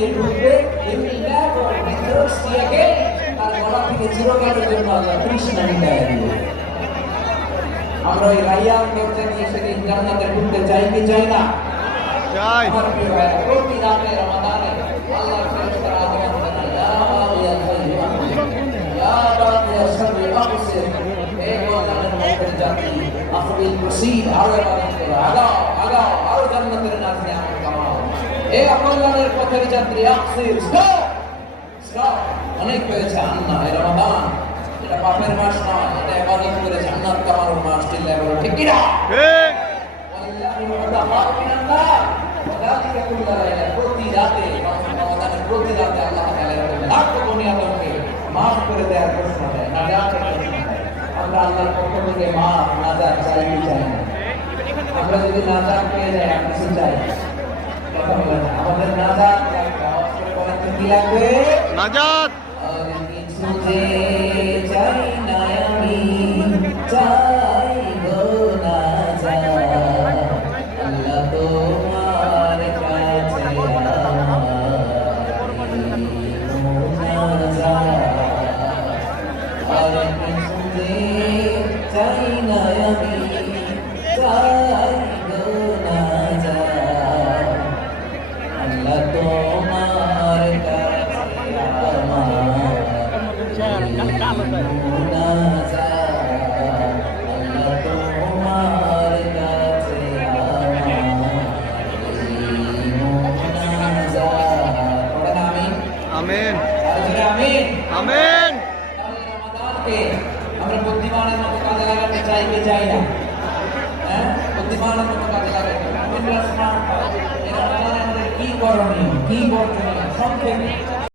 দিয়ে ঢুকবে, তার গলা থেকে চিরকালের জন্য আল্লাহ তৃষ্ণা মিটায় দিবে। আমরা ওই রাইয়ান দরজা দিয়ে সেদিন জান্নাতে ঢুকতে চাই কি চাই না? চাই। আমার প্রিয় ভাইরা, প্রতি রাতে রমাদানে আল্লাহর ফেরেশতারা আগমন করে, ইয়া বাগিয়া সাইয়্যিদ, ইয়া বাগিয়া সাইয়্যিদ আকসির, হে গোলামের মুখের জাতি, আফরিল মুসিদ, আরো ইবাদত করো, আগাও আগাও, আরো জান্নাতের নাজনে আমল কামাও। হে কল্যাণের পথের যাত্রী, আকসির, স্টপ স্টপ, অনেক হয়েছে আন্না, এ রমাদান, এটা পাপের মাস নয়, এটা ইবাদত করে জান্নাত কামানোর মাস। চিল্লায় বলো ঠিক কি না? ঠিক। প্রতি রাতে প্রতি রাতে আল্লাহ লাখ দুনিয়াকে মাফ করে দেওয়ার ঘোষণা দেয়, নাজাতের ঘোষণা দেয়। আমরা আল্লাহর পক্ষ থেকে মাফ নাজাত চাই চাই না। আমরা যদি নাজাত পেয়ে যাই, আর কিছু চাই কথা বলে না, আমাদের নাজাত লাগবে। আওয়াজ করে বলেন তো কি লাগবে? নাজাত। আর কিছু যে চাই না আমি, চাই গো নাজাত, আল্লাহ তোমার কাছে আর কিছু যে চাই না আমি, চাই গো নাজাত, আল্লাহ তোমার কাছে আমার আমিন। আমিন আমিন। আমরা বুদ্ধিমানের মতো কাজে লাগাতে চাই কি চাই না? হ্যাঁ, বুদ্ধিমানের মতো কাজে লাগাতে কি করণীয়, কি বর্জনীয়, সংক্ষেপে